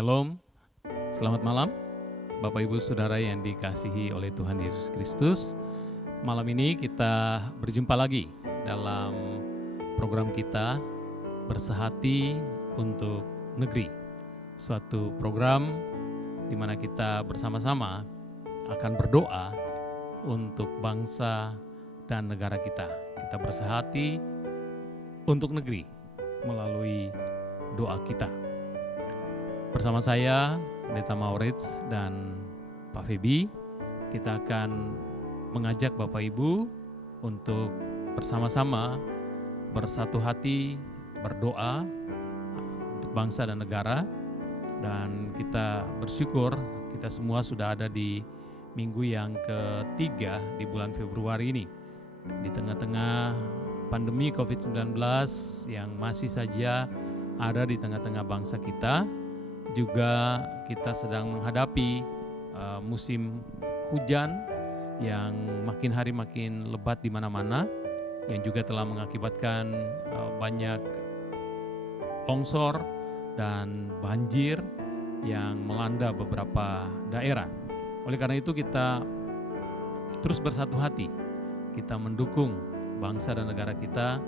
Shalom, selamat malam Bapak Ibu Saudara yang dikasihi oleh Tuhan Yesus Kristus. Malam ini kita berjumpa lagi dalam program kita Bersehati untuk Negeri. Suatu program di mana kita bersama-sama akan berdoa untuk bangsa dan negara kita. Kita bersehati untuk negeri melalui doa kita. Bersama saya, Pendeta Maurits dan Pak Febi, kita akan mengajak Bapak Ibu untuk bersama-sama bersatu hati berdoa untuk bangsa dan negara. Dan kita bersyukur kita semua sudah ada di minggu yang ketiga di bulan Februari ini. Di tengah-tengah pandemi COVID-19 yang masih saja ada di tengah-tengah bangsa kita, juga kita sedang menghadapi musim hujan yang makin hari makin lebat di mana-mana, yang juga telah mengakibatkan banyak longsor dan banjir yang melanda beberapa daerah. Oleh karena itu kita terus bersatu hati, kita mendukung bangsa dan negara kita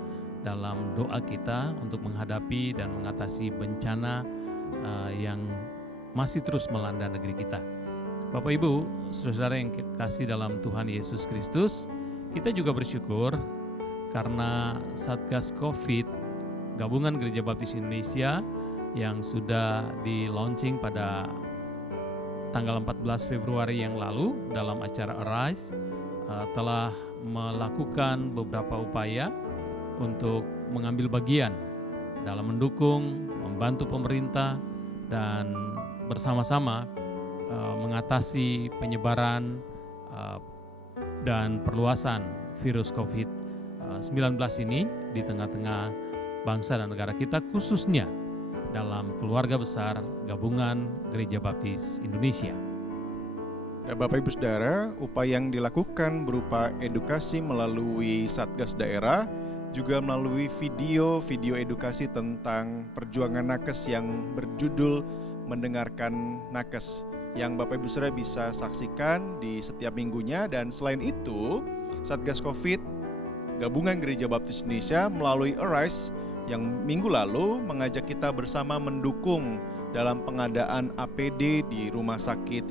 dalam doa kita untuk menghadapi dan mengatasi bencana yang masih terus melanda negeri kita. Bapak Ibu, saudara yang kasih dalam Tuhan Yesus Kristus, kita juga bersyukur karena Satgas COVID Gabungan Gereja Baptis Indonesia yang sudah di-launching pada tanggal 14 Februari yang lalu dalam acara Arise telah melakukan beberapa upaya untuk mengambil bagian dalam mendukung, membantu pemerintah dan bersama-sama mengatasi penyebaran dan perluasan virus COVID-19 ini di tengah-tengah bangsa dan negara kita, khususnya dalam keluarga besar Gabungan Gereja Baptis Indonesia. Ya, Bapak Ibu Saudara, upaya yang dilakukan berupa edukasi melalui Satgas Daerah, juga melalui video edukasi tentang perjuangan nakes yang berjudul Mendengarkan Nakes, yang Bapak Ibu Saudara bisa saksikan di setiap minggunya. Dan selain itu, Satgas COVID Gabungan Gereja Baptis Indonesia melalui Arise yang minggu lalu mengajak kita bersama mendukung dalam pengadaan APD di rumah sakit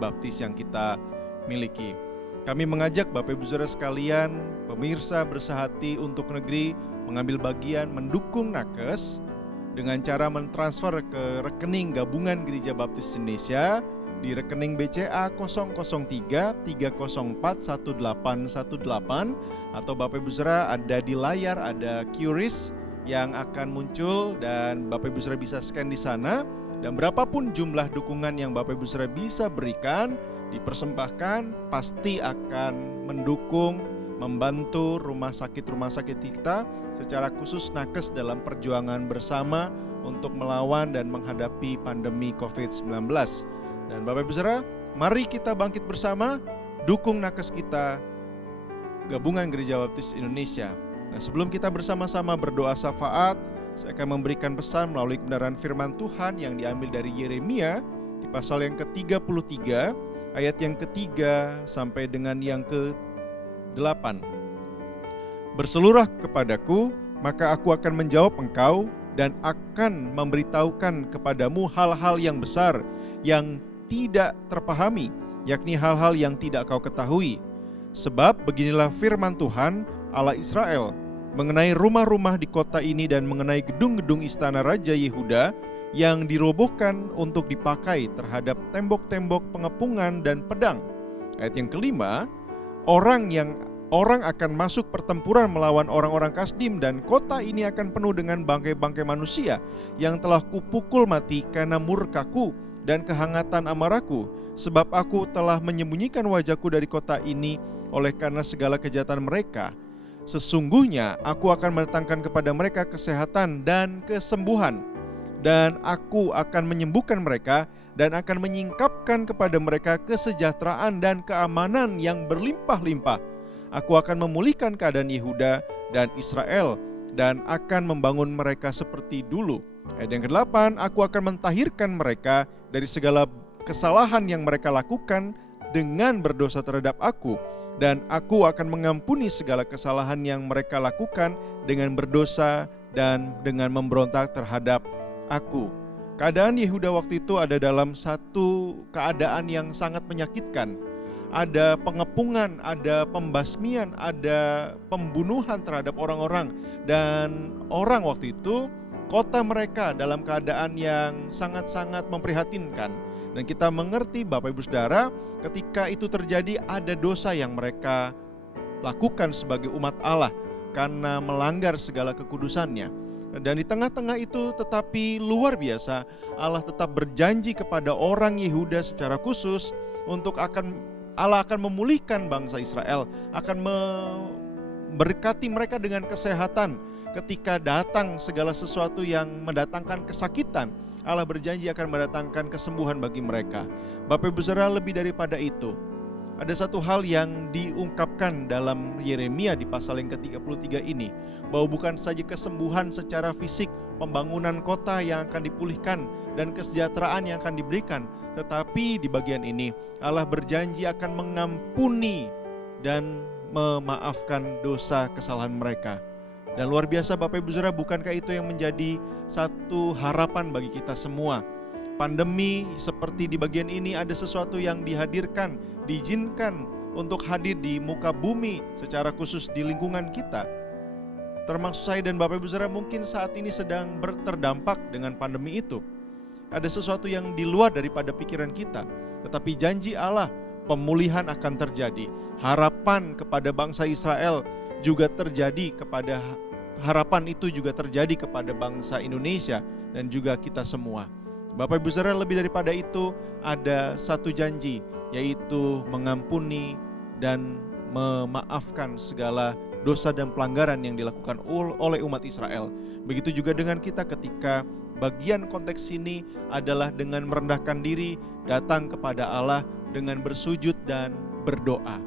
Baptis yang kita miliki. Kami mengajak Bapak Ibu Saudara sekalian, pemirsa Bersehati untuk Negeri, mengambil bagian mendukung nakes dengan cara mentransfer ke rekening Gabungan Gereja Baptis Indonesia di rekening BCA 003 304 1818, atau Bapak Ibu Saudara ada di layar, ada QRIS yang akan muncul dan Bapak Ibu Saudara bisa scan di sana. Dan berapapun jumlah dukungan yang Bapak Ibu Saudara bisa berikan, dipersembahkan, pasti akan mendukung, membantu rumah sakit kita secara khusus nakes dalam perjuangan bersama untuk melawan dan menghadapi pandemi COVID-19. Dan Bapak Ibu Saudara, mari kita bangkit bersama, dukung nakes kita, Gabungan Gereja Baptis Indonesia. Nah, sebelum kita bersama-sama berdoa syafaat, saya akan memberikan pesan melalui kebenaran firman Tuhan yang diambil dari Yeremia di pasal yang ke-33, ayat yang ketiga sampai dengan yang ke-8. Berseluruh kepadaku, maka aku akan menjawab engkau dan akan memberitahukan kepadamu hal-hal yang besar yang tidak terpahami, yakni hal-hal yang tidak kau ketahui. Sebab beginilah firman Tuhan Allah Israel mengenai rumah-rumah di kota ini dan mengenai gedung-gedung istana Raja Yehuda yang dirobohkan untuk dipakai terhadap tembok-tembok pengepungan dan pedang. Ayat yang kelima, orang akan masuk pertempuran melawan orang-orang Kasdim, dan kota ini akan penuh dengan bangkai-bangkai manusia yang telah kupukul mati karena murkaku dan kehangatan amarahku. Sebab aku telah menyembunyikan wajahku dari kota ini oleh karena segala kejahatan mereka. Sesungguhnya aku akan mendatangkan kepada mereka kesehatan dan kesembuhan, dan aku akan menyembuhkan mereka dan akan menyingkapkan kepada mereka kesejahteraan dan keamanan yang berlimpah-limpah. Aku akan memulihkan keadaan Yehuda dan Israel dan akan membangun mereka seperti dulu. Ayat yang ke-8, aku akan mentahirkan mereka dari segala kesalahan yang mereka lakukan dengan berdosa terhadap aku, dan aku akan mengampuni segala kesalahan yang mereka lakukan dengan berdosa dan dengan memberontak terhadap aku. Keadaan Yehuda waktu itu ada dalam satu keadaan yang sangat menyakitkan. Ada pengepungan, ada pembasmian, ada pembunuhan terhadap orang-orang. Dan orang waktu itu, kota mereka dalam keadaan yang sangat-sangat memprihatinkan. Dan kita mengerti Bapak Ibu Saudara, ketika itu terjadi ada dosa yang mereka lakukan sebagai umat Allah karena melanggar segala kekudusannya. Dan di tengah-tengah itu tetapi luar biasa, Allah tetap berjanji kepada orang Yehuda secara khusus untuk Allah akan memulihkan bangsa Israel, akan memberkati mereka dengan kesehatan ketika datang segala sesuatu yang mendatangkan kesakitan. Allah berjanji akan mendatangkan kesembuhan bagi mereka. Bapak Ibu Saudara, lebih daripada itu, ada satu hal yang diungkapkan dalam Yeremia di pasal yang ke-33 ini, bahwa bukan saja kesembuhan secara fisik, pembangunan kota yang akan dipulihkan dan kesejahteraan yang akan diberikan, tetapi di bagian ini Allah berjanji akan mengampuni dan memaafkan dosa kesalahan mereka. Dan luar biasa Bapak Ibu Saudara, bukankah itu yang menjadi satu harapan bagi kita semua? Pandemi seperti di bagian ini ada sesuatu yang dihadirkan, diizinkan untuk hadir di muka bumi secara khusus di lingkungan kita. Termasuk saya dan Bapak Ibu Saudara mungkin saat ini sedang terdampak dengan pandemi itu. Ada sesuatu yang di luar daripada pikiran kita, tetapi janji Allah, pemulihan akan terjadi. Harapan kepada bangsa Israel juga terjadi, kepada harapan itu juga terjadi kepada bangsa Indonesia dan juga kita semua. Bapak Ibu Saudara, lebih daripada itu ada satu janji, yaitu mengampuni dan memaafkan segala dosa dan pelanggaran yang dilakukan oleh umat Israel. Begitu juga dengan kita, ketika bagian konteks ini adalah dengan merendahkan diri, datang kepada Allah dengan bersujud dan berdoa.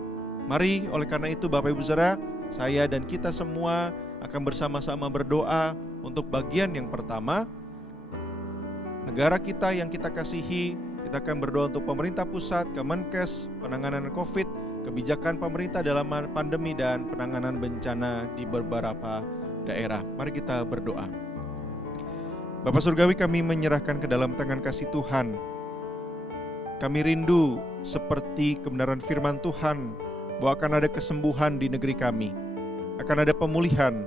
Mari oleh karena itu Bapak Ibu Saudara, saya dan kita semua akan bersama-sama berdoa untuk bagian yang pertama, negara kita yang kita kasihi. Kita akan berdoa untuk pemerintah pusat, Kemenkes, penanganan COVID, kebijakan pemerintah dalam pandemi dan penanganan bencana di beberapa daerah. Mari kita berdoa. Bapa Surgawi, kami menyerahkan ke dalam tangan kasih Tuhan. Kami rindu seperti kebenaran firman Tuhan, bahwa akan ada kesembuhan di negeri kami, akan ada pemulihan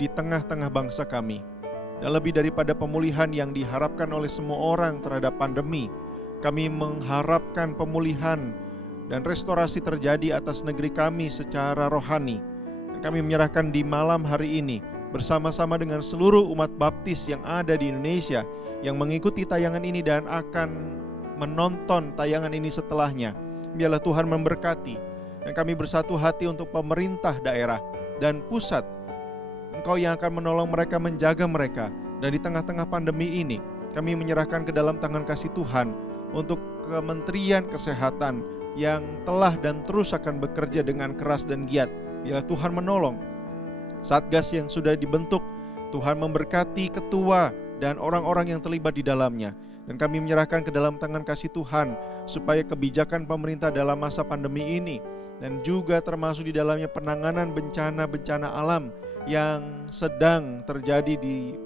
di tengah-tengah bangsa kami. Dan lebih daripada pemulihan yang diharapkan oleh semua orang terhadap pandemi, kami mengharapkan pemulihan dan restorasi terjadi atas negeri kami secara rohani. Dan kami menyerahkan di malam hari ini bersama-sama dengan seluruh umat baptis yang ada di Indonesia, yang mengikuti tayangan ini dan akan menonton tayangan ini setelahnya. Biarlah Tuhan memberkati. Dan kami bersatu hati untuk pemerintah daerah dan pusat. Engkau yang akan menolong mereka, menjaga mereka. Dan di tengah-tengah pandemi ini, kami menyerahkan ke dalam tangan kasih Tuhan untuk Kementerian Kesehatan yang telah dan terus akan bekerja dengan keras dan giat. Biarlah Tuhan menolong. Satgas yang sudah dibentuk, Tuhan memberkati ketua dan orang-orang yang terlibat di dalamnya. Dan kami menyerahkan ke dalam tangan kasih Tuhan supaya kebijakan pemerintah dalam masa pandemi ini, dan juga termasuk di dalamnya penanganan bencana-bencana alam yang sedang terjadi di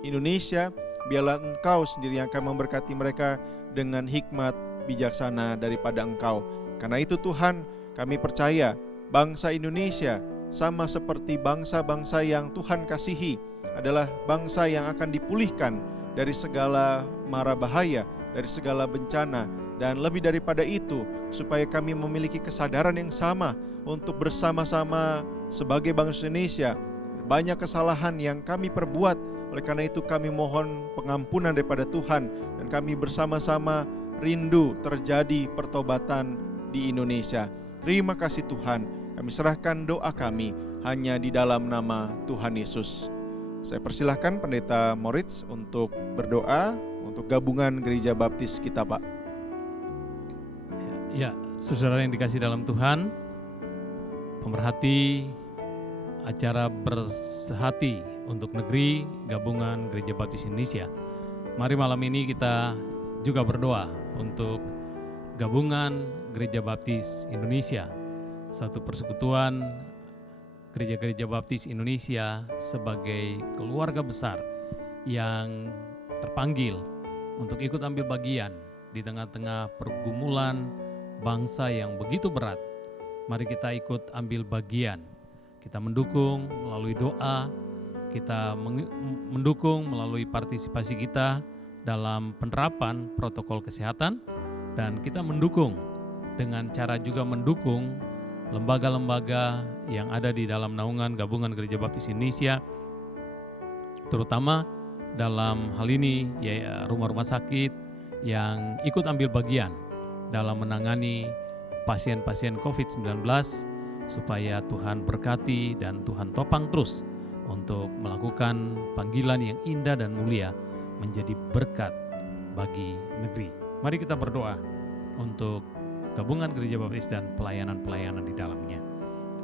Indonesia, biarlah Engkau sendiri yang akan memberkati mereka dengan hikmat bijaksana daripada Engkau. Karena itu Tuhan, kami percaya bangsa Indonesia sama seperti bangsa-bangsa yang Tuhan kasihi, adalah bangsa yang akan dipulihkan dari segala mara bahaya, dari segala bencana. Dan lebih daripada itu, supaya kami memiliki kesadaran yang sama untuk bersama-sama sebagai bangsa Indonesia. Banyak kesalahan yang kami perbuat, oleh karena itu kami mohon pengampunan daripada Tuhan. Dan kami bersama-sama rindu terjadi pertobatan di Indonesia. Terima kasih Tuhan, kami serahkan doa kami hanya di dalam nama Tuhan Yesus. Saya persilahkan Pendeta Moritz untuk berdoa untuk gabungan Gereja Baptis kita, Pak. Ya, saudara yang dikasih dalam Tuhan, pemerhati acara bersehati untuk negeri Gabungan Gereja Baptis Indonesia. Mari malam ini kita juga berdoa untuk Gabungan Gereja Baptis Indonesia, satu persekutuan gereja-gereja baptis Indonesia sebagai keluarga besar yang terpanggil untuk ikut ambil bagian di tengah-tengah pergumulan bangsa yang begitu berat. Mari kita ikut ambil bagian. Kita mendukung melalui doa, kita mendukung melalui partisipasi kita dalam penerapan protokol kesehatan, dan kita mendukung dengan cara juga mendukung lembaga-lembaga yang ada di dalam naungan Gabungan Gereja Baptis Indonesia, terutama dalam hal ini ya rumah-rumah sakit yang ikut ambil bagian dalam menangani pasien-pasien COVID-19, supaya Tuhan berkati dan Tuhan topang terus untuk melakukan panggilan yang indah dan mulia menjadi berkat bagi negeri. Mari kita berdoa untuk Gabungan Gereja Baptis dan pelayanan-pelayanan di dalamnya.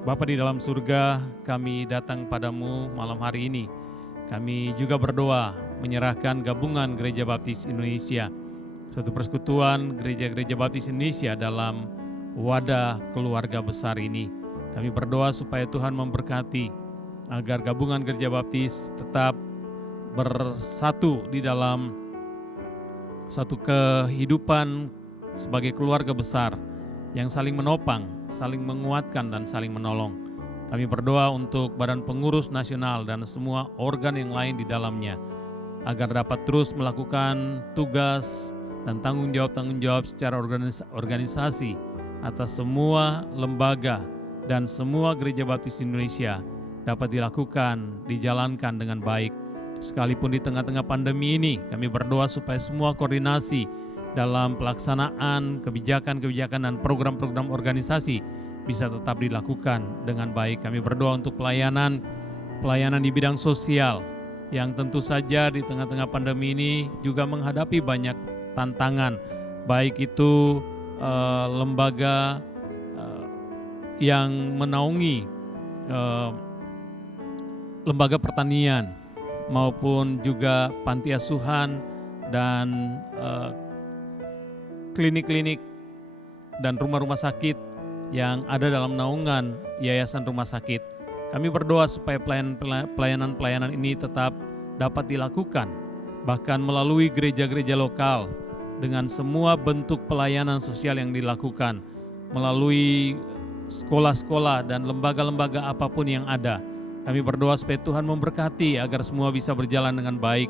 Bapa di dalam surga, kami datang padamu malam hari ini. Kami juga berdoa menyerahkan Gabungan Gereja Baptis Indonesia, suatu persekutuan gereja-gereja baptis Indonesia dalam wadah keluarga besar ini. Kami berdoa supaya Tuhan memberkati agar Gabungan Gereja Baptis tetap bersatu di dalam satu kehidupan sebagai keluarga besar yang saling menopang, saling menguatkan, dan saling menolong. Kami berdoa untuk Badan Pengurus Nasional dan semua organ yang lain di dalamnya, agar dapat terus melakukan tugas dan tanggung jawab secara organisasi atas semua lembaga dan semua gereja baptis Indonesia dapat dilakukan, dijalankan dengan baik. Sekalipun di tengah-tengah pandemi ini, kami berdoa supaya semua koordinasi dalam pelaksanaan kebijakan-kebijakan dan program-program organisasi bisa tetap dilakukan dengan baik. Kami berdoa untuk pelayanan di bidang sosial yang tentu saja di tengah-tengah pandemi ini juga menghadapi banyak tantangan, baik itu lembaga yang menaungi lembaga pertanian maupun juga panti asuhan dan klinik-klinik dan rumah-rumah sakit yang ada dalam naungan Yayasan Rumah Sakit. Kami berdoa supaya pelayanan-pelayanan ini tetap dapat dilakukan, bahkan melalui gereja-gereja lokal dengan semua bentuk pelayanan sosial yang dilakukan, melalui sekolah-sekolah dan lembaga-lembaga apapun yang ada. Kami berdoa supaya Tuhan memberkati agar semua bisa berjalan dengan baik.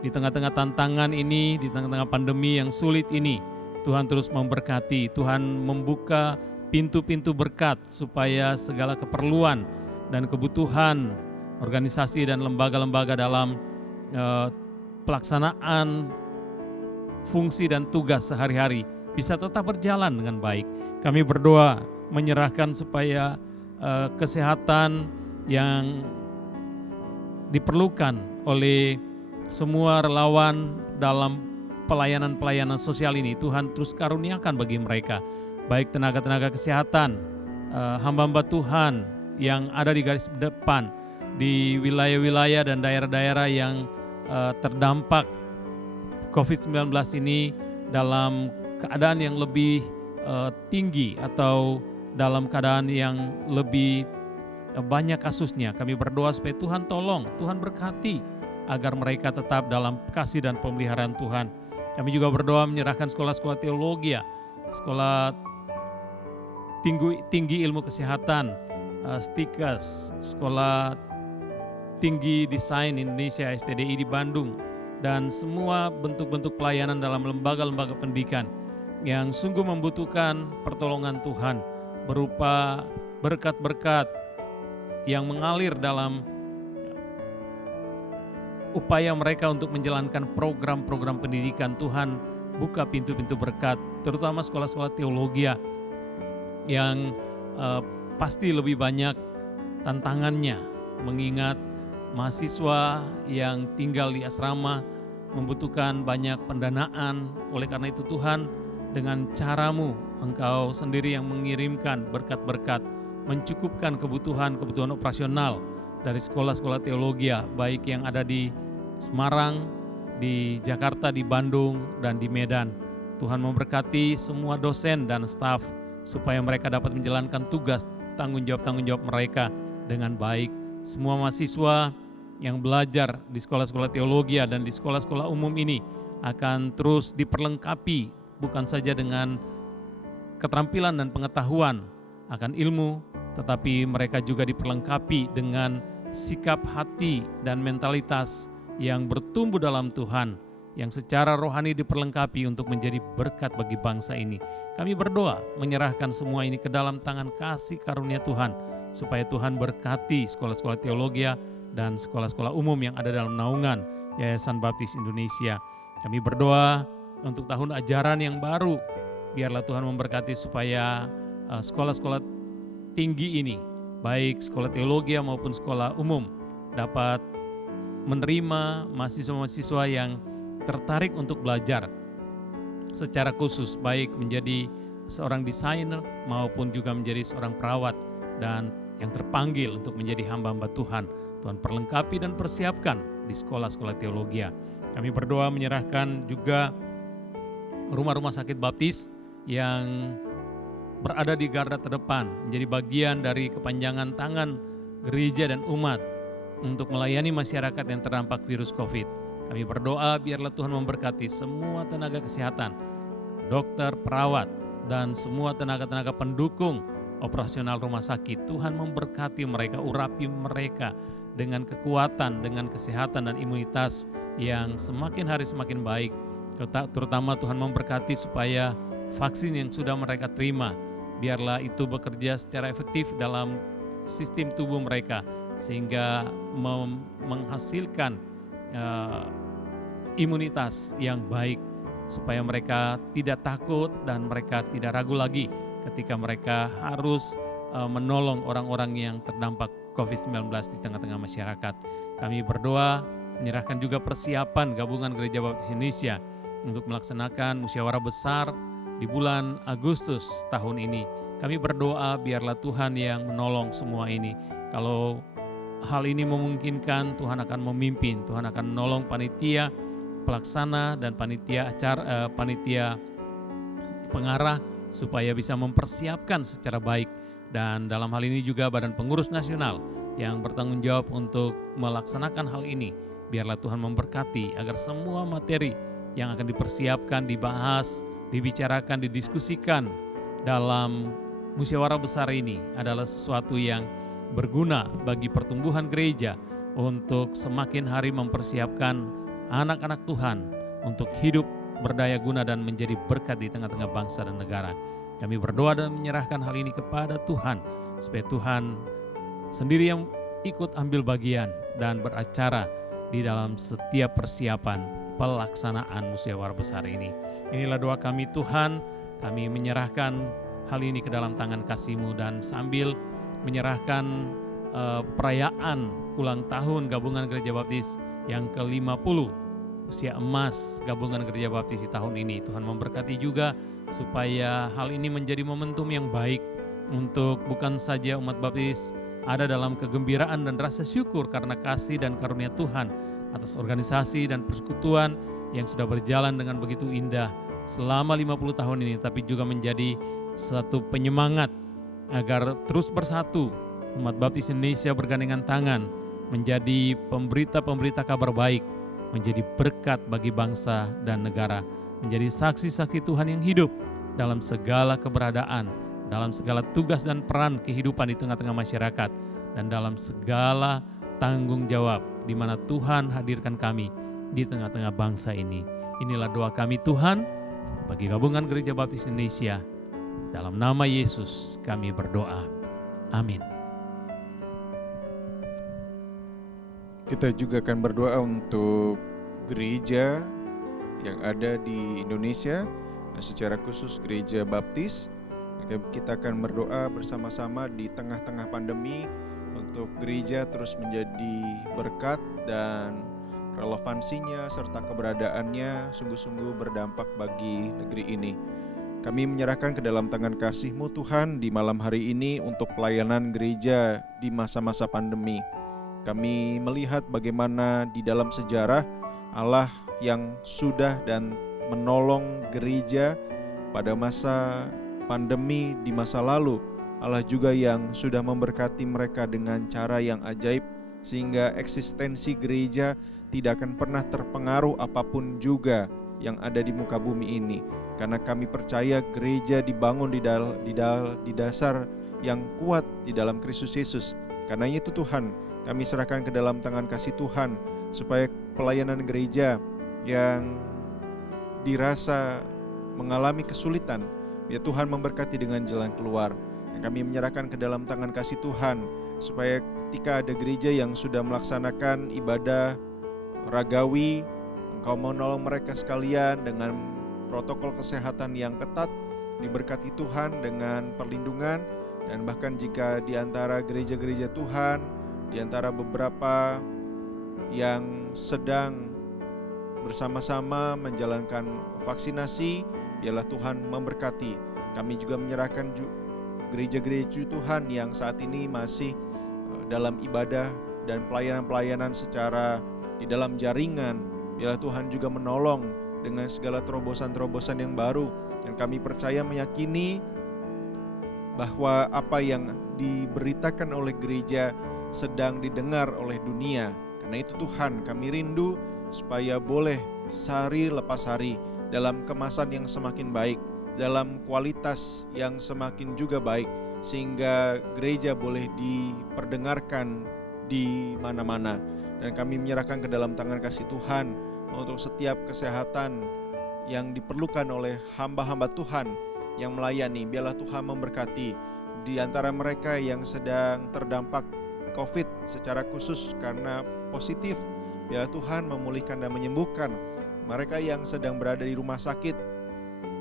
Di tengah-tengah tantangan ini, di tengah-tengah pandemi yang sulit ini, Tuhan terus memberkati, Tuhan membuka pintu-pintu berkat supaya segala keperluan dan kebutuhan organisasi dan lembaga-lembaga dalam pelaksanaan fungsi dan tugas sehari-hari bisa tetap berjalan dengan baik. Kami berdoa menyerahkan supaya kesehatan yang diperlukan oleh semua relawan dalam pelayanan-pelayanan sosial ini, Tuhan terus karuniakan bagi mereka, baik tenaga-tenaga kesehatan, hamba-hamba Tuhan yang ada di garis depan di wilayah-wilayah dan daerah-daerah yang terdampak COVID-19 ini dalam keadaan yang lebih tinggi atau dalam keadaan yang lebih banyak kasusnya. Kami berdoa supaya Tuhan tolong, Tuhan berkati agar mereka tetap dalam kasih dan pemeliharaan Tuhan. Kami juga berdoa menyerahkan sekolah-sekolah teologi, sekolah tinggi ilmu kesehatan, STIKES, sekolah tinggi desain Indonesia STDI di Bandung, dan semua bentuk-bentuk pelayanan dalam lembaga-lembaga pendidikan yang sungguh membutuhkan pertolongan Tuhan berupa berkat-berkat yang mengalir dalam upaya mereka untuk menjalankan program-program pendidikan. Tuhan buka pintu-pintu berkat, terutama sekolah-sekolah teologi yang pasti lebih banyak tantangannya, mengingat mahasiswa yang tinggal di asrama membutuhkan banyak pendanaan. Oleh karena itu Tuhan, dengan cara-Mu, Engkau sendiri yang mengirimkan berkat-berkat, mencukupkan kebutuhan operasional dari sekolah-sekolah teologi, baik yang ada di Semarang, di Jakarta, di Bandung, dan di Medan. Tuhan memberkati semua dosen dan staf supaya mereka dapat menjalankan tugas tanggung jawab mereka dengan baik. Semua mahasiswa yang belajar di sekolah-sekolah teologi dan di sekolah-sekolah umum ini akan terus diperlengkapi bukan saja dengan keterampilan dan pengetahuan akan ilmu, tetapi mereka juga diperlengkapi dengan sikap hati dan mentalitas yang bertumbuh dalam Tuhan, yang secara rohani diperlengkapi untuk menjadi berkat bagi bangsa ini. Kami berdoa menyerahkan semua ini ke dalam tangan kasih karunia Tuhan, supaya Tuhan berkati sekolah-sekolah teologi dan sekolah-sekolah umum yang ada dalam naungan Yayasan Baptis Indonesia. Kami berdoa untuk tahun ajaran yang baru, biarlah Tuhan memberkati supaya sekolah-sekolah tinggi ini, baik sekolah teologi maupun sekolah umum, dapat menerima mahasiswa-mahasiswa yang tertarik untuk belajar secara khusus, baik menjadi seorang desainer maupun juga menjadi seorang perawat dan yang terpanggil untuk menjadi hamba-hamba Tuhan. Tuhan perlengkapi dan persiapkan di sekolah-sekolah teologi. Kami berdoa menyerahkan juga rumah-rumah sakit baptis yang berada di garda terdepan, menjadi bagian dari kepanjangan tangan gereja dan umat untuk melayani masyarakat yang terdampak virus COVID. Kami berdoa biarlah Tuhan memberkati semua tenaga kesehatan, dokter, perawat, dan semua tenaga-tenaga pendukung operasional rumah sakit. Tuhan memberkati mereka, urapi mereka dengan kekuatan, dengan kesehatan dan imunitas yang semakin hari semakin baik. Terutama Tuhan memberkati supaya vaksin yang sudah mereka terima, biarlah itu bekerja secara efektif dalam sistem tubuh mereka, sehingga menghasilkan imunitas yang baik, supaya mereka tidak takut dan mereka tidak ragu lagi ketika mereka harus menolong orang-orang yang terdampak COVID-19 di tengah-tengah masyarakat. Kami berdoa menyerahkan juga persiapan Gabungan Gereja Baptis Indonesia untuk melaksanakan musyawarah besar di bulan Agustus tahun ini. Kami berdoa biarlah Tuhan yang menolong semua ini. Kalau hal ini memungkinkan, Tuhan akan memimpin, Tuhan akan menolong panitia pelaksana dan panitia pengarah supaya bisa mempersiapkan secara baik. Dan dalam hal ini juga Badan Pengurus Nasional yang bertanggung jawab untuk melaksanakan hal ini. Biarlah Tuhan memberkati agar semua materi yang akan dipersiapkan, dibahas, dibicarakan, didiskusikan dalam musyawarah besar ini adalah sesuatu yang berguna bagi pertumbuhan gereja untuk semakin hari mempersiapkan anak-anak Tuhan untuk hidup berdaya guna dan menjadi berkat di tengah-tengah bangsa dan negara. Kami berdoa dan menyerahkan hal ini kepada Tuhan, supaya Tuhan sendiri yang ikut ambil bagian dan beracara di dalam setiap persiapan pelaksanaan musyawarah besar ini. Inilah doa kami Tuhan, kami menyerahkan hal ini ke dalam tangan kasih-Mu, dan sambil menyerahkan perayaan ulang tahun Gabungan Gereja Baptis yang ke-50, usia emas Gabungan Gereja Baptis di tahun ini. Tuhan memberkati juga supaya hal ini menjadi momentum yang baik untuk bukan saja umat baptis ada dalam kegembiraan dan rasa syukur karena kasih dan karunia Tuhan atas organisasi dan persekutuan yang sudah berjalan dengan begitu indah selama 50 tahun ini, tapi juga menjadi satu penyemangat agar terus bersatu umat baptis Indonesia bergandengan tangan menjadi pemberita-pemberita kabar baik, menjadi berkat bagi bangsa dan negara, menjadi saksi-saksi Tuhan yang hidup dalam segala keberadaan, dalam segala tugas dan peran kehidupan di tengah-tengah masyarakat, dan dalam segala tanggung jawab di mana Tuhan hadirkan kami di tengah-tengah bangsa ini. Inilah doa kami Tuhan bagi Gabungan Gereja Baptis Indonesia. Dalam nama Yesus kami berdoa. Amin. Kita juga akan berdoa untuk gereja yang ada di Indonesia, dan secara khusus gereja baptis. Kita akan berdoa bersama-sama di tengah-tengah pandemi untuk gereja terus menjadi berkat, dan relevansinya serta keberadaannya sungguh-sungguh berdampak bagi negeri ini. Kami menyerahkan ke dalam tangan kasih-Mu Tuhan di malam hari ini untuk pelayanan gereja di masa-masa pandemi. Kami melihat bagaimana di dalam sejarah Allah yang sudah dan menolong gereja pada masa pandemi di masa lalu. Allah juga yang sudah memberkati mereka dengan cara yang ajaib, sehingga eksistensi gereja tidak akan pernah terpengaruh apapun juga yang ada di muka bumi ini. Karena kami percaya gereja dibangun di dasar yang kuat di dalam Kristus Yesus. Karena itu Tuhan, kami serahkan ke dalam tangan kasih Tuhan, supaya pelayanan gereja yang dirasa mengalami kesulitan, ya Tuhan memberkati dengan jalan keluar. Dan kami menyerahkan ke dalam tangan kasih Tuhan, supaya ketika ada gereja yang sudah melaksanakan ibadah ragawi, Engkau menolong mereka sekalian dengan protokol kesehatan yang ketat, diberkati Tuhan dengan perlindungan. Dan bahkan jika di antara gereja-gereja Tuhan, di antara beberapa yang sedang bersama-sama menjalankan vaksinasi, biarlah Tuhan memberkati. Kami juga menyerahkan gereja-gereja Tuhan yang saat ini masih dalam ibadah dan pelayanan-pelayanan secara di dalam jaringan. Biarlah Tuhan juga menolong dengan segala terobosan-terobosan yang baru. Dan kami percaya meyakini bahwa apa yang diberitakan oleh gereja sedang didengar oleh dunia. Karena itu Tuhan, kami rindu supaya boleh sehari lepas hari dalam kemasan yang semakin baik, dalam kualitas yang semakin juga baik, sehingga gereja boleh diperdengarkan di mana-mana. Dan kami menyerahkan ke dalam tangan kasih Tuhan untuk setiap kesehatan yang diperlukan oleh hamba-hamba Tuhan yang melayani. Biarlah Tuhan memberkati di antara mereka yang sedang terdampak COVID secara khusus karena positif. Biarlah Tuhan memulihkan dan menyembuhkan mereka yang sedang berada di rumah sakit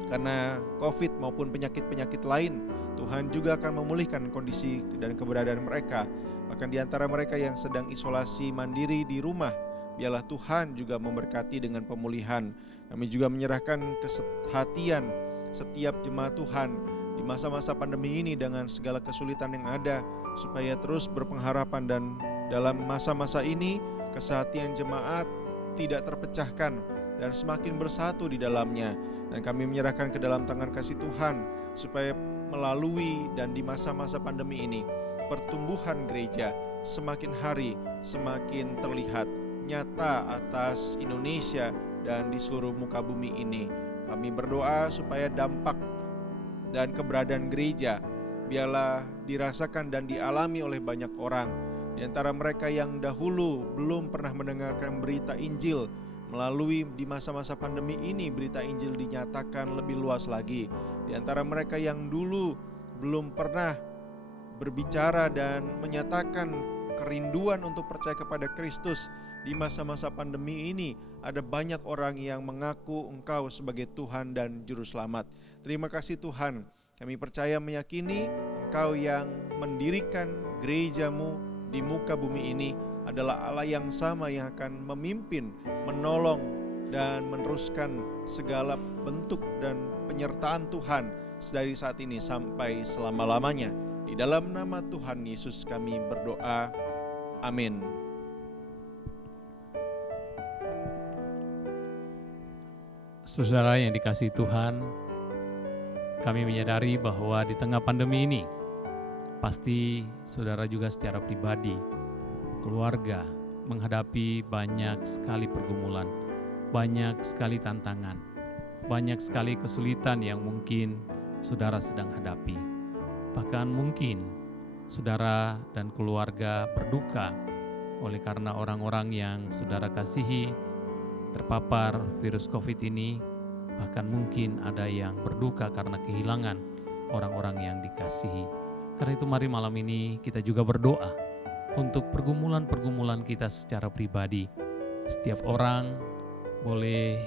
karena COVID maupun penyakit-penyakit lain. Tuhan juga akan memulihkan kondisi dan keberadaan mereka. Bahkan di antara mereka yang sedang isolasi mandiri di rumah, biarlah Tuhan juga memberkati dengan pemulihan. Kami juga menyerahkan kesehatian setiap jemaat Tuhan di masa-masa pandemi ini dengan segala kesulitan yang ada, supaya terus berpengharapan dan dalam masa-masa ini kesehatian jemaat tidak terpecahkan dan semakin bersatu di dalamnya. Dan kami menyerahkan ke dalam tangan kasih Tuhan, supaya melalui dan di masa-masa pandemi ini pertumbuhan gereja semakin hari semakin terlihat nyata atas Indonesia dan di seluruh muka bumi ini. Kami berdoa supaya dampak dan keberadaan gereja biarlah dirasakan dan dialami oleh banyak orang. Di antara mereka yang dahulu belum pernah mendengarkan berita Injil, melalui di masa-masa pandemi ini berita Injil dinyatakan lebih luas lagi. Di antara mereka yang dulu belum pernah berbicara dan menyatakan kerinduan untuk percaya kepada Kristus, di masa-masa pandemi ini ada banyak orang yang mengaku Engkau sebagai Tuhan dan Juru Selamat. Terima kasih Tuhan, kami percaya meyakini Engkau yang mendirikan gereja-Mu di muka bumi ini adalah Allah yang sama yang akan memimpin, menolong, dan meneruskan segala bentuk dan penyertaan Tuhan dari saat ini sampai selama-lamanya. Di dalam nama Tuhan Yesus kami berdoa, amin. Saudara yang dikasihi Tuhan, kami menyadari bahwa di tengah pandemi ini, pasti saudara juga secara pribadi, keluarga, menghadapi banyak sekali pergumulan, banyak sekali tantangan, banyak sekali kesulitan yang mungkin saudara sedang hadapi. Bahkan mungkin saudara dan keluarga berduka oleh karena orang-orang yang saudara kasihi terpapar virus COVID ini. Bahkan mungkin ada yang berduka karena kehilangan orang-orang yang dikasihi. Karena itu mari malam ini kita juga berdoa untuk pergumulan-pergumulan kita secara pribadi. Setiap orang boleh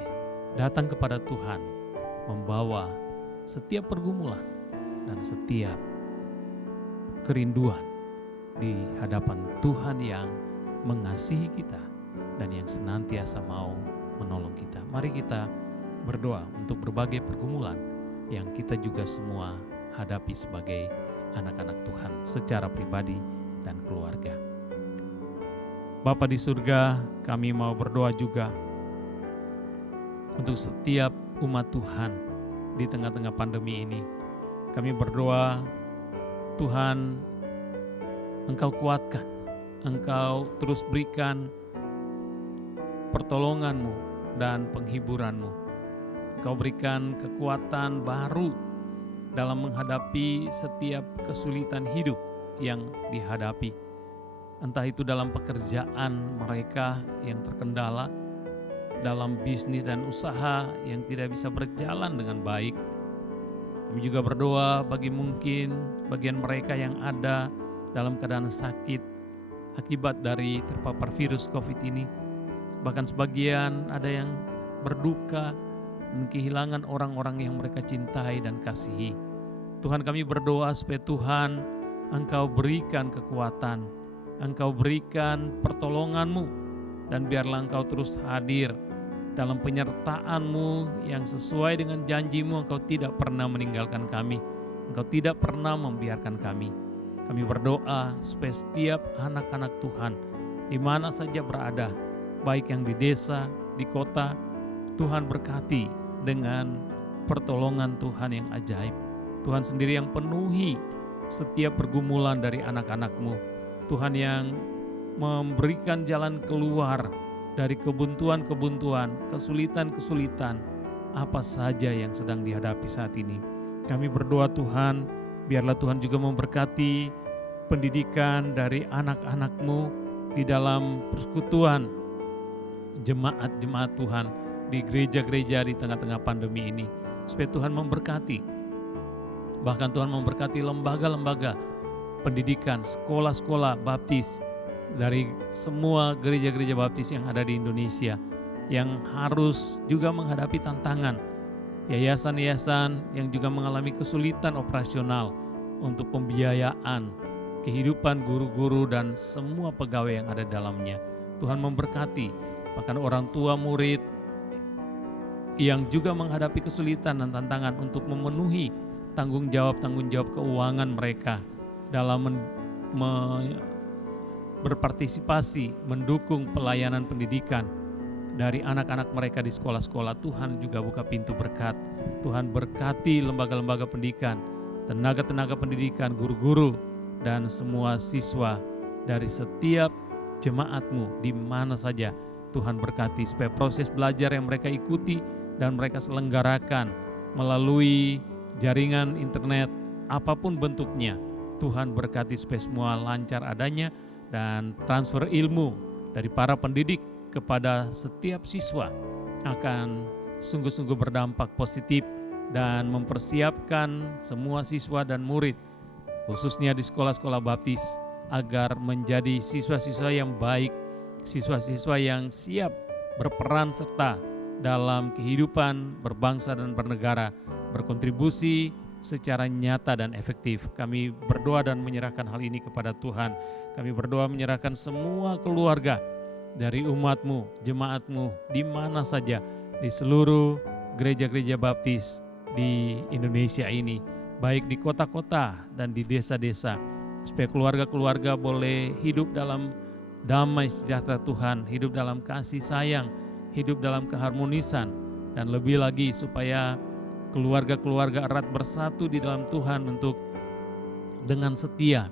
datang kepada Tuhan, membawa setiap pergumulan dan setiap kerinduan di hadapan Tuhan yang mengasihi kita dan yang senantiasa mau menolong kita. Mari kita berdoa untuk berbagai pergumulan yang kita juga semua hadapi sebagai anak-anak Tuhan secara pribadi dan keluarga. Bapa di surga, kami mau berdoa juga untuk setiap umat Tuhan di tengah-tengah pandemi ini. Kami berdoa, Tuhan, Engkau kuatkan, Engkau terus berikan pertolongan-Mu dan penghiburan-Mu. Engkau berikan kekuatan baru dalam menghadapi setiap kesulitan hidup yang dihadapi. Entah itu dalam pekerjaan mereka yang terkendala, dalam bisnis dan usaha yang tidak bisa berjalan dengan baik. Kami juga berdoa bagi mungkin bagian mereka yang ada dalam keadaan sakit akibat dari terpapar virus COVID ini. Bahkan sebagian ada yang berduka dan kehilangan orang-orang yang mereka cintai dan kasihi. Tuhan, kami berdoa supaya Tuhan, Engkau berikan kekuatan, Engkau berikan pertolongan-Mu, dan biarlah Engkau terus hadir dalam penyertaan-Mu yang sesuai dengan janji-Mu. Engkau tidak pernah meninggalkan kami, Engkau tidak pernah membiarkan kami. Kami berdoa supaya setiap anak-anak Tuhan di mana saja berada, baik yang di desa, di kota, Tuhan berkati dengan pertolongan Tuhan yang ajaib. Tuhan sendiri yang penuhi setiap pergumulan dari anak-anak-Mu. Tuhan yang memberikan jalan keluar dari kebuntuan-kebuntuan, kesulitan-kesulitan, apa saja yang sedang dihadapi saat ini. Kami berdoa Tuhan, biarlah Tuhan juga memberkati pendidikan dari anak-anak-Mu di dalam persekutuan jemaat-jemaat Tuhan di gereja-gereja di tengah-tengah pandemi ini. Supaya Tuhan memberkati, bahkan Tuhan memberkati lembaga-lembaga pendidikan, sekolah-sekolah baptis dari semua gereja-gereja baptis yang ada di Indonesia yang harus juga menghadapi tantangan. Yayasan-yayasan yang juga mengalami kesulitan operasional untuk pembiayaan kehidupan guru-guru dan semua pegawai yang ada di dalamnya. Tuhan memberkati, bahkan orang tua murid yang juga menghadapi kesulitan dan tantangan untuk memenuhi tanggung jawab keuangan mereka dalam berpartisipasi, mendukung pelayanan pendidikan dari anak-anak mereka di sekolah-sekolah. Tuhan juga buka pintu berkat. Tuhan berkati lembaga-lembaga pendidikan, tenaga-tenaga pendidikan, guru-guru, dan semua siswa dari setiap jemaat-Mu di mana saja. Tuhan berkati supaya proses belajar yang mereka ikuti dan mereka selenggarakan melalui jaringan internet apapun bentuknya, Tuhan berkati supaya semua lancar adanya, dan transfer ilmu dari para pendidik kepada setiap siswa akan sungguh-sungguh berdampak positif dan mempersiapkan semua siswa dan murid, khususnya di sekolah-sekolah baptis, agar menjadi siswa-siswa yang baik, siswa-siswa yang siap berperan serta dalam kehidupan berbangsa dan bernegara, berkontribusi secara nyata dan efektif. Kami berdoa dan menyerahkan hal ini kepada Tuhan. Kami berdoa menyerahkan semua keluarga dari umat-Mu, jemaat-Mu di mana saja di seluruh gereja-gereja baptis di Indonesia ini, baik di kota-kota dan di desa-desa, supaya keluarga-keluarga boleh hidup dalam damai sejahtera Tuhan, hidup dalam kasih sayang, hidup dalam keharmonisan, dan lebih lagi supaya keluarga-keluarga erat bersatu di dalam Tuhan untuk dengan setia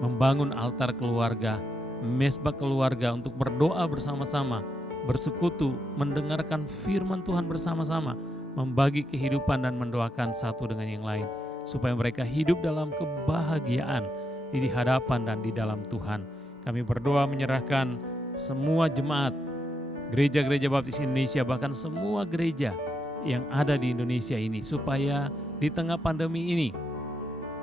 membangun altar keluarga, mesbah keluarga untuk berdoa bersama-sama, bersekutu, mendengarkan firman Tuhan bersama-sama, membagi kehidupan dan mendoakan satu dengan yang lain, supaya mereka hidup dalam kebahagiaan di hadapan dan di dalam Tuhan. Kami berdoa menyerahkan semua jemaat, gereja-gereja baptis Indonesia, bahkan semua gereja yang ada di Indonesia ini, supaya di tengah pandemi ini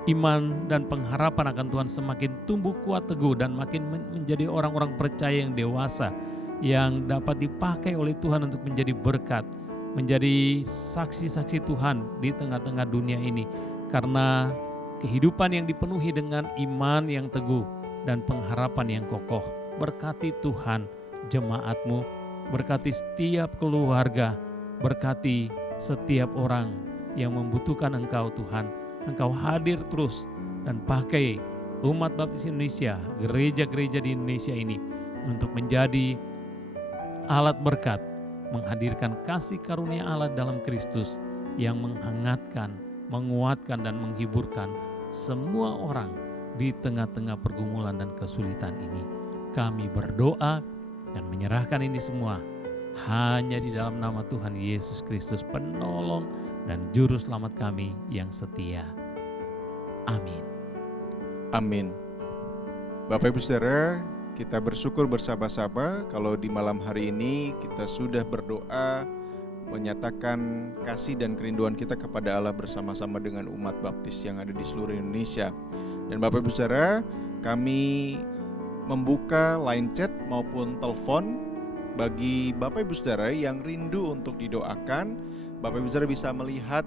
iman dan pengharapan akan Tuhan semakin tumbuh kuat teguh dan makin menjadi orang-orang percaya yang dewasa, yang dapat dipakai oleh Tuhan untuk menjadi berkat, menjadi saksi-saksi Tuhan di tengah-tengah dunia ini, karena kehidupan yang dipenuhi dengan iman yang teguh dan pengharapan yang kokoh. Berkati Tuhan jemaat-Mu, berkati setiap keluarga, berkati setiap orang yang membutuhkan Engkau Tuhan. Engkau hadir terus dan pakai umat baptis Indonesia, gereja-gereja di Indonesia ini untuk menjadi alat berkat, menghadirkan kasih karunia Allah dalam Kristus yang menghangatkan, menguatkan dan menghiburkan semua orang di tengah-tengah pergumulan dan kesulitan ini. Kami berdoa dan menyerahkan ini semua hanya di dalam nama Tuhan Yesus Kristus, penolong dan juru selamat kami yang setia. Amin. Amin. Bapak Ibu Saudara, kita bersyukur bersama-sama kalau di malam hari ini kita sudah berdoa menyatakan kasih dan kerinduan kita kepada Allah bersama-sama dengan umat baptis yang ada di seluruh Indonesia. Dan Bapak Ibu Saudara, kami membuka line chat maupun telepon bagi Bapak Ibu Saudara yang rindu untuk didoakan. Bapak Ibu Saudara bisa melihat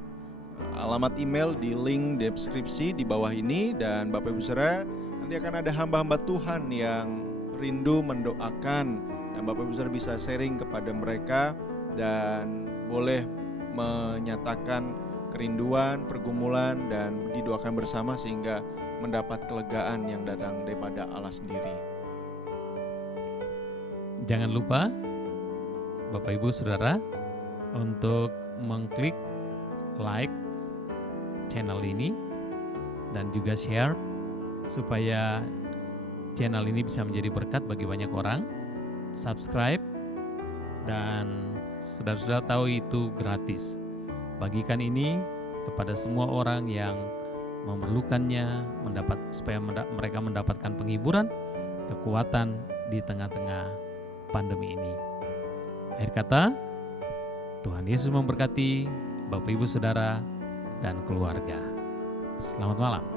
alamat email di link deskripsi di bawah ini, dan Bapak Ibu Saudara, nanti akan ada hamba-hamba Tuhan yang rindu mendoakan, dan Bapak Ibu Saudara bisa sharing kepada mereka dan boleh menyatakan kerinduan, pergumulan, dan didoakan bersama sehingga mendapat kelegaan yang datang daripada Allah sendiri. Jangan lupa Bapak Ibu Saudara untuk mengklik like channel ini dan juga share supaya channel ini bisa menjadi berkat bagi banyak orang. Subscribe, dan saudara-saudara tahu itu gratis. Bagikan ini kepada semua orang yang memerlukannya, supaya mereka mendapatkan penghiburan, kekuatan di tengah-tengah pandemi ini. Akhir kata, Tuhan Yesus memberkati Bapak Ibu Saudara dan keluarga. Selamat malam.